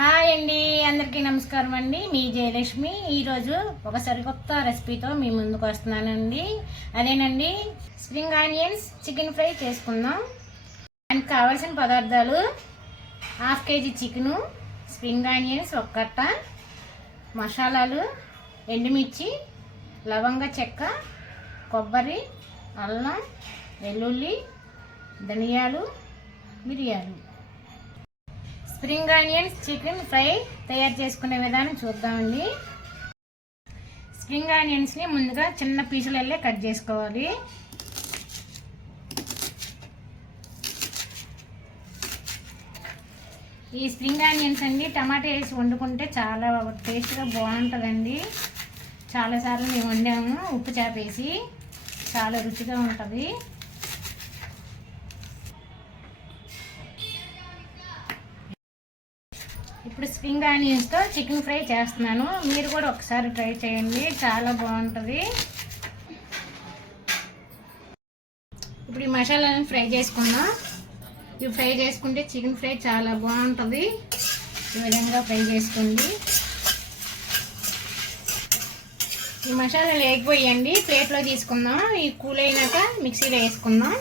Hi అండి అందరికీ నమస్కారం అండి. మీ జయలక్ష్మి. ఈరోజు ఒక సరికొత్త రెసిపీతో మీ ముందుకు వస్తున్నానండి. అదేనండి స్ప్రింగ్ ఆనియన్స్ చికెన్ ఫ్రై చేసుకుందాం. దానికి కావాల్సిన పదార్థాలు half KG chicken spring onions ఒక కట్ట మసాలాలు ఎండుమిర్చి లవంగ చెక్క కొబ్బరి అల్లం వెల్లుల్లి ధనియాలు మిరియాలు. స్ప్రింగ్ ఆనియన్స్ చికెన్ ఫ్రై తయారు చేసుకునే విధానం చూద్దామండి. స్ప్రింగ్ ఆనియన్స్ని ముందుగా చిన్న పీసులల్లే కట్ చేసుకోవాలి. ఈ స్ప్రింగ్ ఆనియన్స్ అండి టమాటా వేసి వండుకుంటే చాలా టేస్ట్గా బాగుంటుందండి. చాలాసార్లు మేము వండాము ఉప్పు చేపేసి. చాలా రుచిగా ఉంటుంది. ఇప్పుడు స్ప్రింగ్ ఆనియన్స్తో చికెన్ ఫ్రై చేస్తున్నాను. మీరు కూడా ఒకసారి ట్రై చేయండి. చాలా బాగుంటుంది. ఇప్పుడు ఈ మసాలాని ఫ్రై చేసుకుందాం ఇవి ఫ్రై చేసుకుంటే చికెన్ ఫ్రై చాలా బాగుంటుంది. ఈ విధంగా ఫ్రై చేసుకోండి. ఈ మసాలాలు వేగిపోయండి. ప్లేట్లో తీసుకుందాం. ఈ కూల్ అయినాక మిక్సీలో వేసుకుందాం.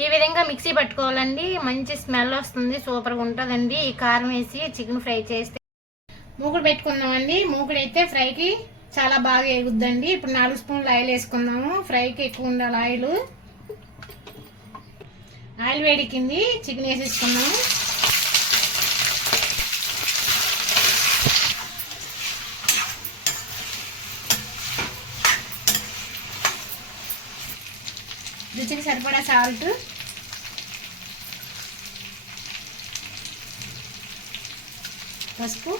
ఈ విధంగా మిక్సీ పట్టుకోవాలండి. మంచి స్మెల్ వస్తుంది సూపర్గా ఉంటుందండి. ఈ కారం వేసి చికెన్ ఫ్రై చేస్తే మూకుడు పెట్టుకుందామండి మూకుడు అయితే ఫ్రైకి చాలా బాగా ఎగుద్దండి ఇప్పుడు నాలుగు స్పూన్లు ఆయిల్ వేసుకుందాము. ఫ్రైకి ఎక్కువ ఉండాలి ఆయిల్. ఆయిల్ వేడికింది చికెన్ వేసేసుకుందాము. రుచికి సరిపడా సాల్ట్. పసుపు.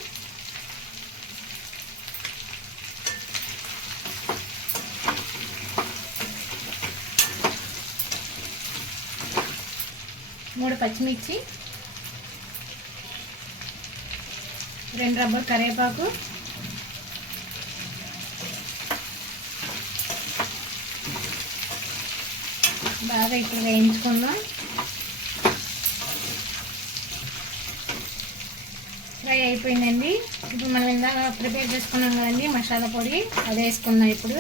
మూడు పచ్చిమిర్చి. రెండు రబ్బర్ కరివేపాకు. బాగా ఇప్పుడు వేయించుకుందాం. ఫ్రై అయిపోయిందండి. ఇప్పుడు మనం ఇందాక ప్రిపేర్ చేసుకున్నాం కదండి మసాలా పొడి. అది వేసుకుందాం ఇప్పుడు.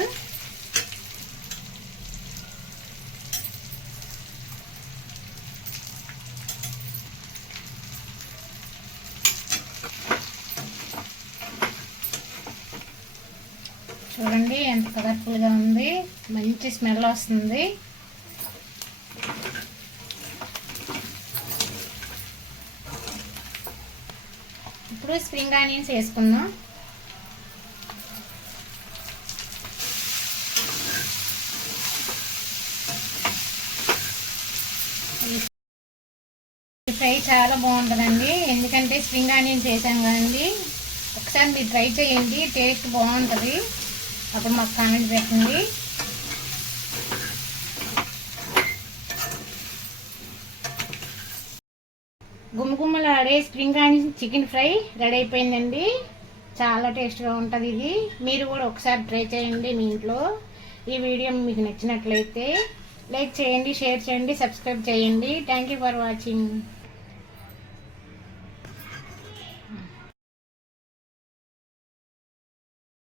చూడండి ఎంత కలర్ఫుల్గా ఉంది. మంచి స్మెల్ వస్తుంది. ఇప్పుడు స్ప్రింగ్ ఆనియన్స్ వేసుకుందాం. ఈ ఫ్రై చాలా బాగుంటుందండి. ఎందుకంటే స్ప్రింగ్ ఆనియన్స్ వేసాం కదండి. ఒకసారి మీరు ట్రై చేయండి టేస్ట్ బాగుంటుంది. అప్పుడు మాకు కామెంట్ పెట్టండి. గుమ్మగుమ్మలాడే spring onion chicken fry ready అయిపోయిందండి. చాలా టేస్ట్గా ఉంటుంది ఇది. మీరు కూడా ఒకసారి ట్రై చేయండి మీ ఇంట్లో. ఈ వీడియో మీకు నచ్చినట్లయితే లైక్ చేయండి షేర్ చేయండి సబ్స్క్రైబ్ చేయండి. Thank you for watching.